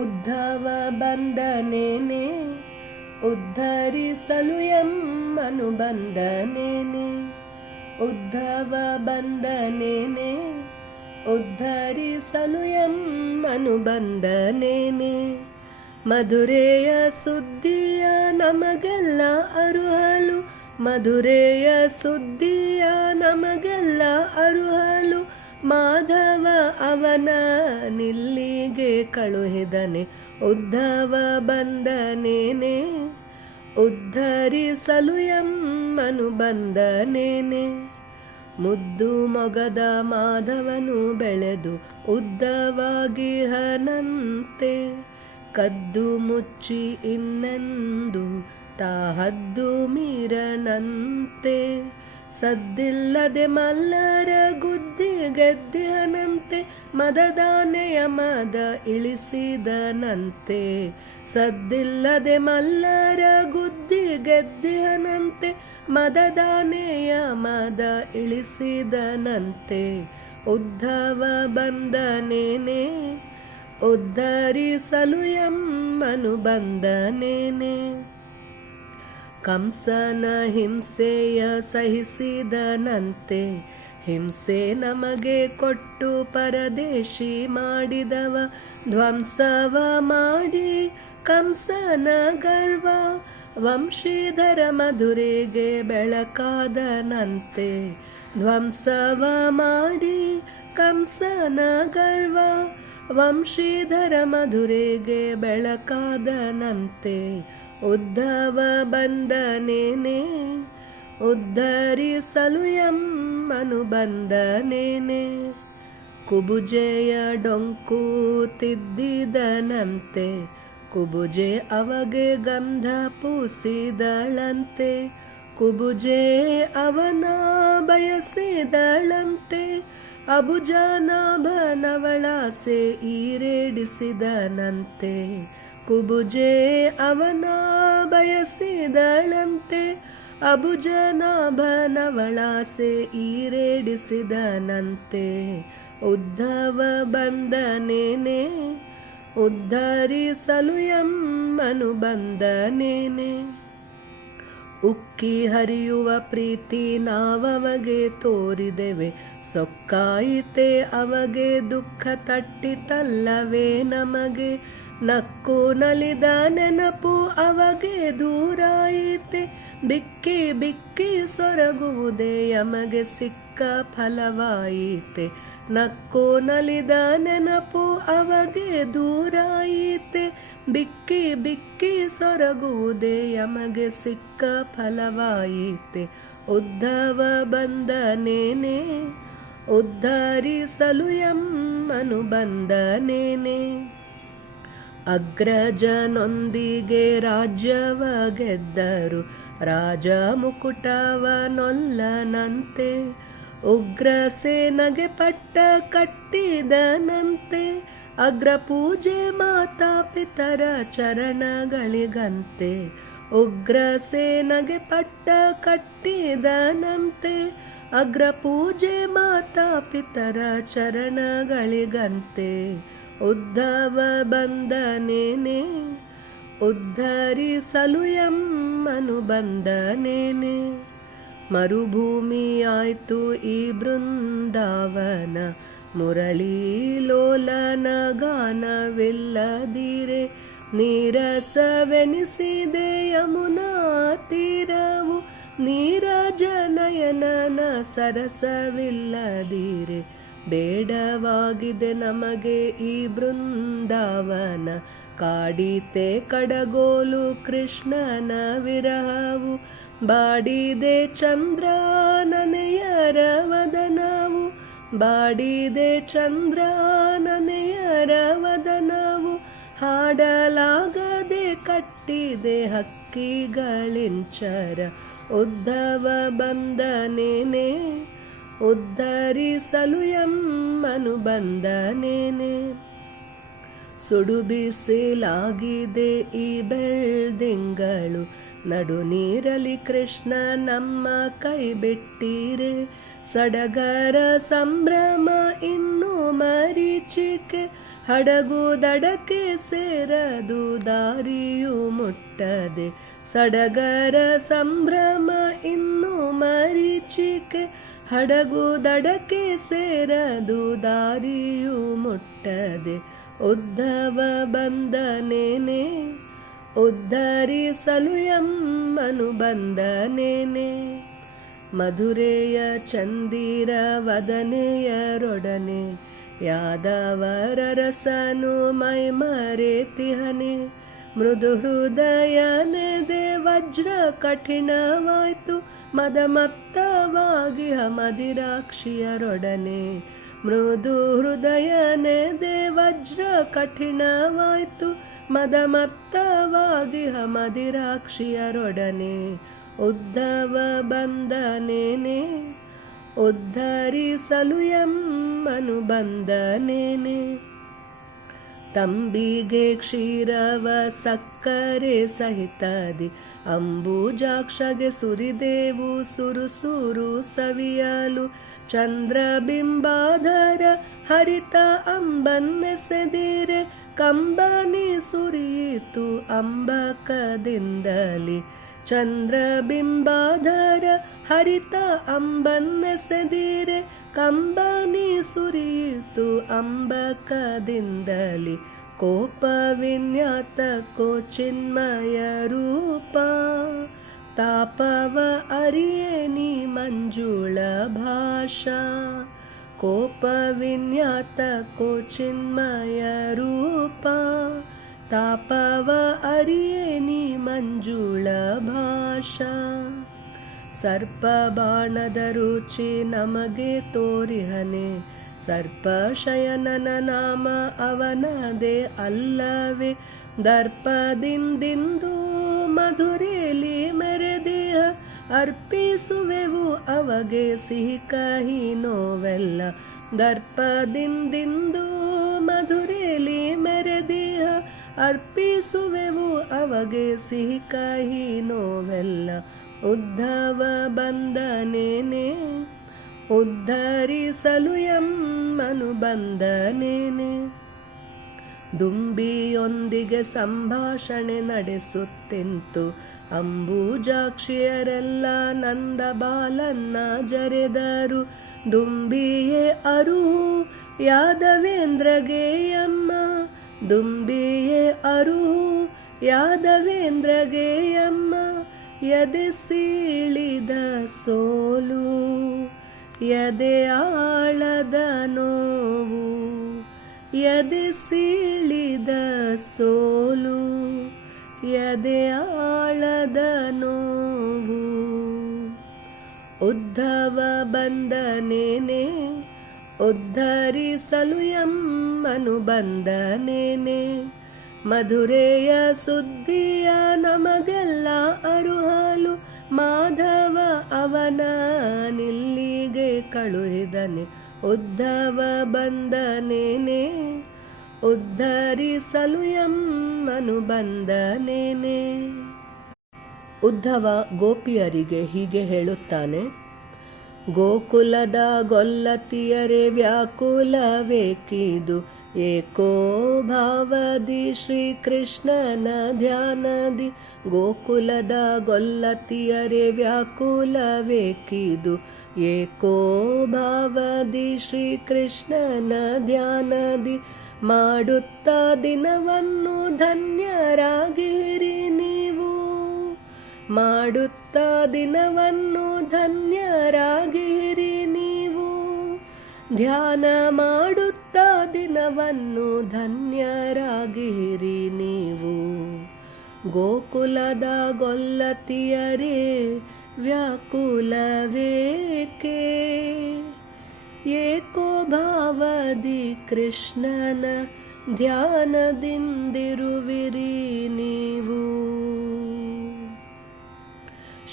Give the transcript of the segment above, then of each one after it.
ಉದ್ಧವ ಬಂದನೇನೆ ಉದ್ಧರಿಸಲು ಎಮ್ಮನು ಬಂದನೇನೆ. ಉದ್ಧವ ಬಂದನೇನೆ ಉದ್ಧರಿಸಲು ಎಮ್ಮನು ಬಂದನೇನೆ. ಮಧುರೆಯ ಸುದ್ದಿಯ ನಮಗೆಲ್ಲ ಅರುಹಲು, ಮಧುರೆಯ ಸುದ್ದಿಯ ನಮಗೆಲ್ಲ ಅರುಹಲು, ಮಾಧವ ಅವನ ನಿಲ್ಲಿಗೆ ಕಳುಹಿದನೆ. ಉದ್ಧವ ಬಂದನೇನೆ ಉದ್ಧರಿಸಲು ಎಮ್ಮನು ಬಂದನೇನೆ. ಮುದ್ದು ಮೊಗದ ಮಾಧವನು ಬೆಳೆದು ಉದ್ದವಾಗಿಹನಂತೆ, ಕದ್ದು ಮುಚ್ಚಿ ಇನ್ನೆಂದು ತಾಹದ್ದು ಮೀರನಂತೆ. ಸದ್ದಿಲ್ಲದೆ ಮಲ್ಲರ ಗುದ್ದಿ ಗೆದ್ದಿಹನಂತೆ, ಮದದಾನೆಯ ಮದ ಇಳಿಸಿದನಂತೆ. ಸದ್ದಿಲ್ಲದೆ ಮಲ್ಲರ ಗುದ್ದಿ ಗೆದ್ದಿಹನಂತೆ, ಮದದಾನೆಯ ಮದ ಇಳಿಸಿದನಂತೆ. ಉದ್ಧವ ಬಂದನೇನೆ ಉದ್ಧರಿಸಲು ಎಮ್ಮನು ಬಂದನೇನೆ. ಕಂಸನ ಹಿಂಸೆಯ ಸಹಿಸಿದನಂತೆ, ಹಿಂಸೆ ನಮಗೆ ಕೊಟ್ಟು ಪರದೇಶಿ ಮಾಡಿದವ ಧ್ವಂಸವ ಮಾಡಿ. ಕಂಸನ ಗರ್ವ ವಂಶೀಧರ ಮಧುರೆಗೆ ಬೆಳಕಾದನಂತೆ, ಧ್ವಂಸವ ಮಾಡಿ. ಕಂಸನ ಗರ್ವ ವಂಶೀಧರ ಮಧುರೆಗೆ ಬೆಳಕಾದನಂತೆ. ಉದ್ಧವ ಬಂದನೇನೆ ಉದ್ಧರಿಸಲು ಎಮ್ಮನು ಬಂದನೇನೆ. ಕುಬುಜೆಯ ಡೊಂಕು ತಿದ್ದಿದನಂತೆ, ಕುಬುಜೆ ಅವಗೆ ಗಂಧ ಪೂಸಿದಳಂತೆ. ಕುಬುಜೆ ಅವನ ಬಯಸಿದಳಂತೆ, ಅಬುಜನಾಭನವಳಾಸೆ ಈರೇಡಿಸಿದನಂತೆ. ಕುಬುಜೆ ಅವನ ಬಯಸಿದಳಂತೆ, ಅಬುಜನಾಭನವಳಾಸೆ ಈರೇಡಿಸಿದನಂತೆ. ಉದ್ಧವ ಬಂದನೇನೆ ಉದ್ಧರಿಸಲು ಎಮ್ಮನು ಬಂದನೇನೆ. ಉಕ್ಕಿ ಹರಿಯುವ ಪ್ರೀತಿ ನಾವವಗೆ ತೋರಿದೆವೆ, ಸೊಕ್ಕಾಯಿತೆ ಅವಗೆ ದುಃಖ ತಟ್ಟಿತಲ್ಲವೇ ನಮಗೆ. ನಕ್ಕು ನಲಿದ ನೆನಪು ಅವಗೆ ದೂರಾಯಿತೆ, ಬಿಕ್ಕಿ ಬಿಕ್ಕಿ ಸೊರಗುವುದೇ ಯಮಗೆ ಸಿಕ್ಕ ಫಲವಾಯಿತೆ. ನಕ್ಕು ನಲಿದ ನೆನಪು ಅವಗೆ ದೂರಾಯಿತೆ, ಬಿಕ್ಕಿ ಬಿಕ್ಕಿ ಸೊರಗುವುದೇ ಯಮಗೆ ಸಿಕ್ಕ ಫಲವಾಯಿತೆ. ಉದ್ಧವ ಬಂದನೇನೆ ಉದ್ಧರಿಸಲು ಎಮ್ಮನು ಬಂದನೇನೆ. ಅಗ್ರಜನೊಂದಿಗೆ ರಾಜ್ಯವ ಗೆದ್ದರು, ರಾಜ ಮುಕುಟವನೊಲ್ಲನಂತೆ. ಉಗ್ರಸೇನಗೆ ಪಟ್ಟ ಕಟ್ಟಿದನಂತೆ, ಅಗ್ರ ಪೂಜೆ ಮಾತಾ ಪಿತರ ಚರಣಗಳಿಗಂತೆ. ಉಗ್ರಸೇನಗೆ ಪಟ್ಟ ಕಟ್ಟಿದನಂತೆ, ಅಗ್ರ ಪೂಜೆ ಮಾತಾ ಪಿತರ ಚರಣಗಳಿಗಂತೆ. ಉದ್ಧವ ಬಂದನೇನೆ ಉದ್ಧರಿಸಲು ಎಮ್ಮನು ಬಂದನೇನೆ. ಮರುಭೂಮಿಯಾಯ್ತು ಈ ಬೃಂದಾವನ, ಮುರಳಿ ಲೋಲನ ಗಾನವಿಲ್ಲದಿರೆ. ನೀರಸವೆನಿಸಿದೆ ಯಮುನಾ ತೀರವು, ನೀರಜನಯನನ ಸರಸವಿಲ್ಲದಿರೆ. ಬೇಡವಾಗಿದೆ ನಮಗೆ ಈ ಬೃಂದಾವನ, ಕಾಡಿತೆ ಕಡಗೋಲು ಕೃಷ್ಣನ ವಿರಹವು. ಬಾಡಿದೆ ಚಂದ್ರನನೆಯರ ವದನವು, ಬಾಡಿದೆ ಚಂದ್ರನನೆಯರ ವದನವು. ಹಾಡಲಾಗದೆ ಕಟ್ಟಿದೆ ಹಕ್ಕಿಗಳಿಂಚರ. ಉದ್ಧವ ಬಂದನೇನೆ ಉದ್ಧರಿಸಲು ಎಮ್ಮನು ಬಂದನೇನೆ. ಸುಡು ಬಿಸಿಲಾಗಿದೆ ಈ ಬೆಳ್ದಿಂಗಳು, ನಡು ನೀರಲಿ ಕೃಷ್ಣ ನಮ್ಮ ಕೈ ಬಿಟ್ಟಿರೆ. ಸಡಗರ ಸಂಭ್ರಮ ಇನ್ನು ಮರೀಚಿಕೆ, ಹಡಗು ದಡಕ್ಕೆ ಸೇರದು ದಾರಿಯು ಮುಟ್ಟದೆ, ಸಡಗರ ಸಂಭ್ರಮ ಇನ್ನು ಮರೀಚಿಕೆ. ಹಡಗು ದಡಕ್ಕೆ ಸೇರದು ದಾರಿಯು ಮುಟ್ಟದೆ, ಉದ್ಧವ ಬಂದನೇನೆ ಉದ್ಧರಿಸಲು ಎಮ್ಮನು ಬಂದನೇನೆ. ಮಧುರೆಯ ಚಂದಿರ ವದನೆಯರೊಡನೆ ಯಾದವರರಸನು ಮೈ ಮರೆತಿಹನೆ. ಮೃದು ಹೃದಯನೆದೆ ವಜ್ರ ಕಠಿಣವಾಯ್ತು, ಮದಮತ್ತವಾಗಿ ಮದಿರಾಕ್ಷಿಯರೊಡನೆ. ಮೃದು ಹೃದಯನೆದೆ ವಜ್ರ ಕಠಿಣವಾಯ್ತು, ಮದಮತ್ತವಾಗಿ ಮದಿರಾಕ್ಷಿಯರೊಡನೆ. ಉದ್ಧವ ಬಂದನೇನೆ ಉದ್ಧರಿಸಲು ಎಮ್ಮನು ಬಂದನೇನೆ. ತಂಬಿಗೆ ಕ್ಷೀರವ ಸಕ್ಕರೆ ಸಹಿತದಿ, ಅಂಬುಜಾಕ್ಷಗೆ ಸುರಿದೇವು ಸುರುಸುರು ಸವಿಯಲು. ಚಂದ್ರಬಿಂಬಾಧರ ಹರಿತ ಅಂಬನ್ನೆಸೆದಿರೆ, ಕಂಬನಿ ಸುರಿಯಿತು ಅಂಬಕದಿಂದಲಿ. ಚಂದ್ರಬಿಂಬಾಧರ ಹರಿತ ಅಂಬನ್ನೆಸೆದಿರೆ, ಕಂಬನಿ ಸುರಿಯಿತು ಅಂಬಕದಿಂದಲಿ. ಕೋಪವಿನ್ಯಾತಕೋ ಚಿನ್ಮಯ ರೂಪ, ತಾಪವ ಅರಿಯೇನಿ ಮಂಜುಳ ಭಾಷಾ. ಕೋಪವಿನ್ಯಾತಕೋ ಚಿನ್ಮಯ ರೂಪ, ತಾಪವ ಅರಿಯೇನಿ ಮಂಜುಳ ಭಾಷಾ. ಸರ್ಪ ಬಾಣದ ರುಚಿ ನಮಗೆ ತೋರಿಹನೆ, ಸರ್ಪ ಶಯನನ ನಾಮ ಅವನದೇ ಅಲ್ಲವೇ. ದರ್ಪದಿಂದಿಂದು ಮಧುರೇಲಿ ಮೆರೆದಿಹ, ಅರ್ಪಿಸುವೆವು ಅವಗೆ ಸಿಹಿ ಕಹಿ ನೋವೆಲ್ಲ. ದರ್ಪದಿಂದಿಂದು ಮಧುರೇಲಿ ಮೆರೆದಿಹ, ಅರ್ಪಿಸುವೆವು ಅವಗೆ ಸಿಹಿ ಕಹಿ ನೋವೆಲ್ಲ. ಉದ್ಧವ ಬಂದನೇನೆ ಉದ್ಧರಿಸಲು ಎಮ್ಮನು ಬಂದನೇನೆ. ದುಂಬಿಯೊಂದಿಗೆ ಸಂಭಾಷಣೆ ನಡೆಸುತ್ತಿಂತು, ಅಂಬುಜಾಕ್ಷಿಯರೆಲ್ಲ ನಂದ ಬಾಲನ್ನ ಜರೆದರು. ದುಂಬಿಯೇ ಅರುಹು ಯಾದವೇಂದ್ರಗೆ ಯಮ್ಮ, ದುಂಬಿಯೇ ಅರುಹು ಯಾದವೇಂದ್ರಗೆ ಯಮ್ಮ. ಎದೆ ಸೀಳಿದ ಸೋಲು ಎದೆ ಆಳದ ನೋವು, ಎದೆ ಸೀಳಿದ ಸೋಲು ಎದೆ ಆಳದ ನೋವು. ಉದ್ಧವ ಬಂದನೇನೆ ಉದ್ಧರಿಸಲು ಎಮ್ಮನು ಬಂದನೇನೆ. ಮಧುರೆಯ ಸುದ್ದಿಯ ನಮಗೆಲ್ಲ ಅರುಹಲು, ಮಾಧವ ಅವನ ನಿಲ್ಲಿಗೆ ಕಳುಹಿದನೆ. ಉದ್ಧವ ಬಂದನೇನೆ ಉದ್ಧರಿಸಲು ಎಮ್ಮನು ಬಂದನೇನೆ. ಉದ್ಧವ ಗೋಪಿಯರಿಗೆ ಹೀಗೆ ಹೇಳುತ್ತಾನೆ. ಗೋಕುಲದ ಗೊಲ್ಲತಿಯರೇ ವ್ಯಾಕುಲವೇಕಿದು, ಏಕೋ ಭಾವದಿ ಶ್ರೀಕೃಷ್ಣನ ಧ್ಯಾನದಿ. ಗೋಕುಲದ ಗೊಲ್ಲತಿಯರೇ ವ್ಯಾಕುಲವೇಕಿದು, ಏಕೋ ಭಾವದಿ ಶ್ರೀಕೃಷ್ಣನ ಧ್ಯಾನದಿ. ಮಾಡುತ್ತಾ ದಿನವನ್ನು ಧನ್ಯರಾಗಿರಿ ನೀವು, ಮಾಡುತ್ತಾ ದಿನವನ್ನು ಧನ್ಯರಾಗಿರಿ ನೀವು. ಧ್ಯಾನ ಮಾಡುತ್ತಾ ದಿನವನ್ನು ಧನ್ಯರಾಗಿರಿ ನೀವು. ಗೋಕುಲದ ಗೊಲ್ಲತಿಯರೇ ವ್ಯಾಕುಲವೇಕೆ, ಏಕೋ ಭಾವದಿ ಕೃಷ್ಣನ ಧ್ಯಾನದಿಂದಿರುವಿರಿ ನೀವು.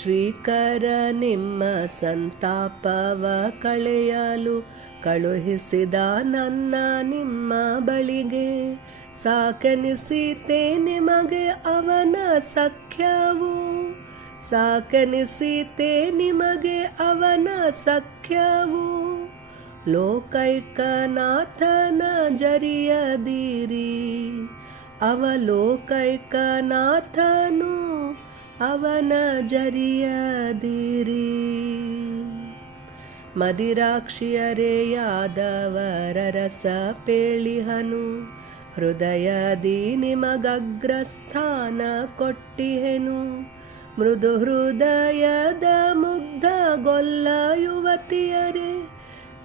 ಶ್ರೀಕರ ನಿಮ್ಮ ಸಂತಾಪವ ಕಳೆಯಲು ಕಳುಹಿಸಿದ ನನ್ನ ನಿಮ್ಮ ಬಳಿಗೆ. ಸಾಕೆನಿಸೀತೆ ನಿಮಗೆ ಅವನ ಸಖ್ಯವು, ಸಾಕೆನಿಸೀತೆ ನಿಮಗೆ ಅವನ ಸಖ್ಯವು. ಲೋಕೈಕನಾಥನ ಜರಿಯದಿರಿ. ಅವಲೋಕೈಕನಾಥನು ಅವನ ಜರಿಯದಿರಿ. ಮದಿರಾಕ್ಷಿಯರೇ ಯಾದವರ ರಸ ಪೇಳಿಹನು. ಹೃದಯದಿ ನಿಮಗಗ್ರಸ್ಥಾನ ಕೊಟ್ಟಿಹೆನು. ಮೃದು ಹೃದಯದ ಮುಗ್ಧಗೊಲ್ಲ ಯುವತಿಯರೇ,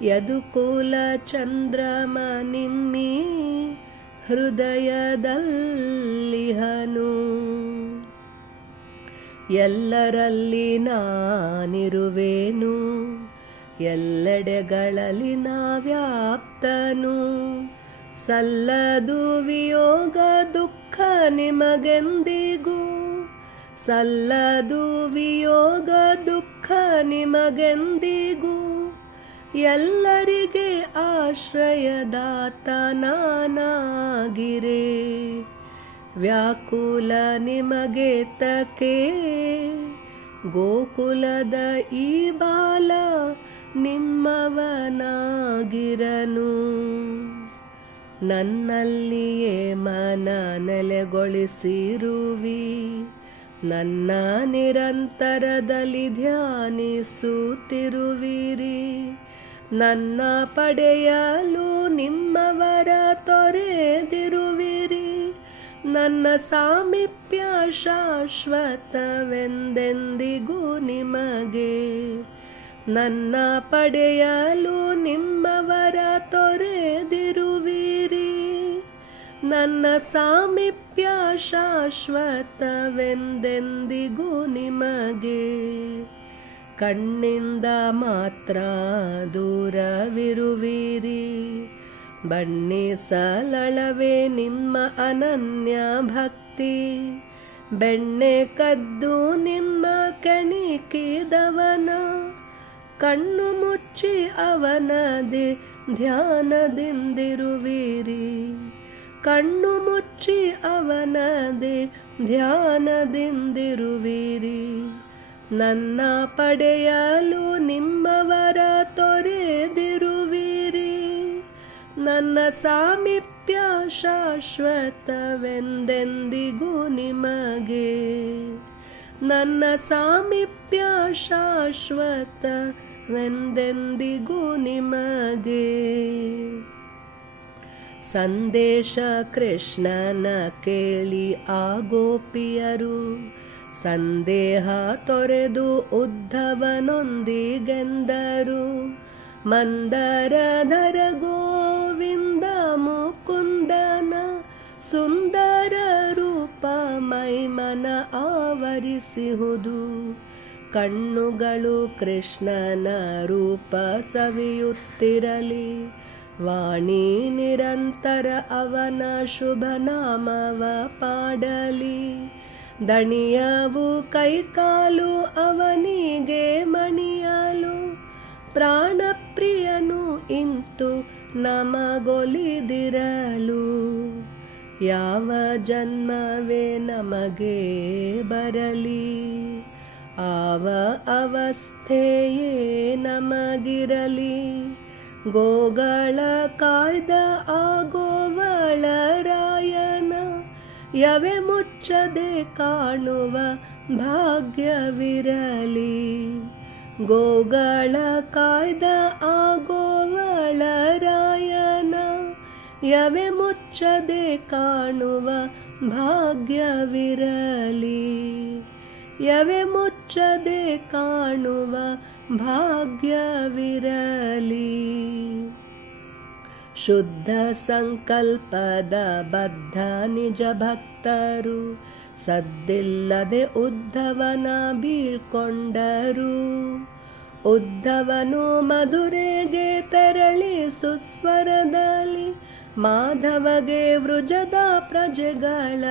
ಯದುಕುಲ ಚಂದ್ರಮ ನಿಮ್ಮಿ ಹೃದಯದಲ್ಲಿಹನು. ಎಲ್ಲರಲ್ಲಿ ನಾನಿರುವೆನು, ಎಲ್ಲೆಡೆಗಳಲ್ಲಿ ನಾ ವ್ಯಾಪ್ತನು. ಸಲ್ಲದು ವಿಯೋಗ ದುಃಖ ನಿಮಗೆಂದಿಗೂ, ಸಲ್ಲದು ವಿಯೋಗ ದುಃಖ ನಿಮಗೆಂದಿಗೂ. ಎಲ್ಲರಿಗೆ ಆಶ್ರಯದಾತ ನಾನಾಗಿರೆ. ವ್ಯಾಕುಲ ನಿಮಗೆ ತಕೆ, ಗೋಕುಲದ ಈ ಬಾಲ ನಿಮ್ಮವನಾಗಿರನು. ನನ್ನಲ್ಲಿಯೇ ಮನ ನೆಲೆಗೊಳಿಸಿರುವಿ, ನನ್ನ ನಿರಂತರದಲ್ಲಿ ಧ್ಯಾನಿಸುತ್ತಿರುವಿರಿ. ನನ್ನ ಪಡೆಯಲು ನಿಮ್ಮವರ ತೊರೆದಿರುವಿರಿ. ನನ್ನ ಸಾಮೀಪ್ಯ ಶಾಶ್ವತವೆಂದೆಂದಿಗೂ ನಿಮಗೆ. ನನ್ನ ಪಡೆಯಲು ನಿಮ್ಮವರ ತೊರೆದಿರುವಿರಿ. ನನ್ನ ಸಾಮೀಪ್ಯ ಶಾಶ್ವತವೆಂದೆಂದಿಗೂ ನಿಮಗೆ. ಕಣ್ಣಿಂದ ಮಾತ್ರ ದೂರವಿರುವಿರಿ, ಬಣ್ಣಿಸಲಳವೇ ನಿಮ್ಮ ಅನನ್ಯ ಭಕ್ತಿ. ಬೆಣ್ಣೆ ಕದ್ದು ನಿಮ್ಮ ಕೆಣಿಕಿದವನ, ಕಣ್ಣು ಮುಚ್ಚಿ ಅವನದೇ ಧ್ಯಾನದಿಂದಿರುವಿರಿ. ಕಣ್ಣು ಮುಚ್ಚಿ ಅವನದೇ ಧ್ಯಾನದಿಂದಿರುವಿರಿ. ನನ್ನ ಪಡೆಯಲು ನಿಮ್ಮವರ ತೊರೆದಿರುವಿರಿ. ನನ್ನ ಸಾಮೀಪ್ಯ ಶಾಶ್ವತವೆಂದೆಂದಿಗೂ ನಿಮಗೆ. ನನ್ನ ಸಾಮೀಪ್ಯ ಶಾಶ್ವತವೆಂದೆಂದಿಗೂ ನಿಮಗೆ. ಸಂದೇಶ ಕೃಷ್ಣನ ಕೇಳಿ ಆ ಗೋಪಿಯರು, ಸಂದೇಹ ತೊರೆದು ಉದ್ಧವನೊಂದಿಗೆಂದರು. ಮಂದರಧರ ಗೋವಿಂದ ಮುಕುಂದನ ಸುಂದರ ರೂಪ ಮೈಮನ ಆವರಿಸಿಹುದು. ಕಣ್ಣುಗಳು ಕೃಷ್ಣನ ರೂಪ ಸವಿಯುತ್ತಿರಲಿ. ವಾಣಿ ನಿರಂತರ ಅವನ ಶುಭ ನಾಮವ ಪಾಡಲಿ. ದಣಿಯವು ಕೈಕಾಲು ಅವನಿಗೆ ಮಣಿಯಲು. ಪ್ರಾಣಪ್ರಿಯನು ಇಂತು ನಮಗೊಲಿದಿರಲು. ಯಾವ ಜನ್ಮವೇ ನಮಗೆ ಬರಲಿ, ಆವ ಅವಸ್ಥೆಯೇ ನಮಗಿರಲಿ. ಗೋಗಳ ಕಾಯ್ದ ಆ ಗೋವಳರಾಯನ, ಯವೆ ಮುಚ್ಚದೆ ಕಾಣುವ ಭಾಗ್ಯವಿರಲಿ. ಗೋಗಳ ಕಾಯ್ದ ಆ ಗೋವಳರಾಯನ, ಯವೆ ಮುಚ್ಚದೆ ಕಾಣುವ ಭಾಗ್ಯವಿರಲಿ. ಯವೆ ಮುಚ್ಚದೆ ಕಾಣುವ ಭಾಗ್ಯವಿರಲಿ. ಶುದ್ಧ ಸಂಕಲ್ಪದ ಬದ್ಧ ನಿಜ ಭಕ್ತರು, ಸದ್ದಿಲ್ಲದೆ ಉದ್ಧವನ ಬೀಳ್ಕೊಂಡರು. ಉದ್ಧವನು ಮಧುರೆಗೆ ತೆರಳಿ ಸುಸ್ವರದಲ್ಲಿ, ಮಾಧವಗೆ ವೃಜದ ಪ್ರಜೆಗಳ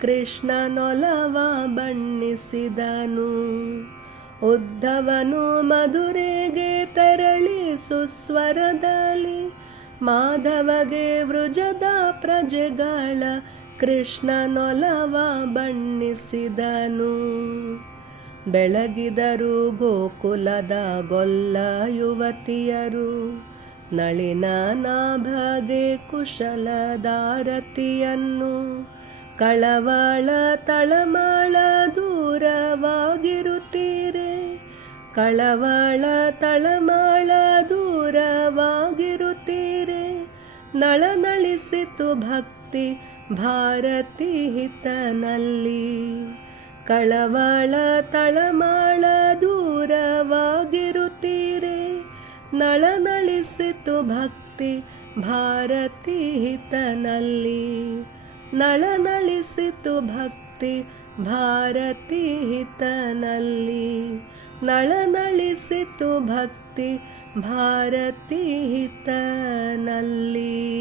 ಕೃಷ್ಣನೊಲವ ಬಣ್ಣಿಸಿದನು. ಉದ್ಧವನು ಮಧುರೆಗೆ ತೆರಳಿ ಸುಸ್ವರದಲ್ಲಿ, ಮಾಧವಗೆ ವೃಜದ ಪ್ರಜೆಗಳ ಕೃಷ್ಣನೊಲವ ಬಣ್ಣಿಸಿದನು. ಬೆಳಗಿದರು ಗೋಕುಲದ ಗೊಲ್ಲ ಯುವತಿಯರು, ನಳಿನ ನಾಭಗೆ ಕುಶಲದಾರತಿಯನ್ನು ಕಳವಳ ತಳಮಳ ದೂರವಾಗಿರುತ್ತೀರೆ. ಕಳವಳ ತಳಮಳ ದೂರವಾಗಿರುತ್ತೀರೆ. ನಳನಳಿಸಿತು ಭಕ್ತಿ ಭಾರತಿ ಹಿತನಲ್ಲಿ. ಕಳವಳ ತಳಮಳ ದೂರವಾಗಿರುತ್ತೀರೆ. ನಳನಳಿಸಿತು ಭಕ್ತಿ ಭಾರತಿ ಹಿತನಲ್ಲಿ. ನಳನಳಿಸಿತು ಭಕ್ತಿ ಭಾರತಿ ಹಿತನಲ್ಲಿ. ನಳನಳಿಸಿತು ಭಕ್ತಿ ಭಾರತಿ ಹಿತನಲ್ಲಿ.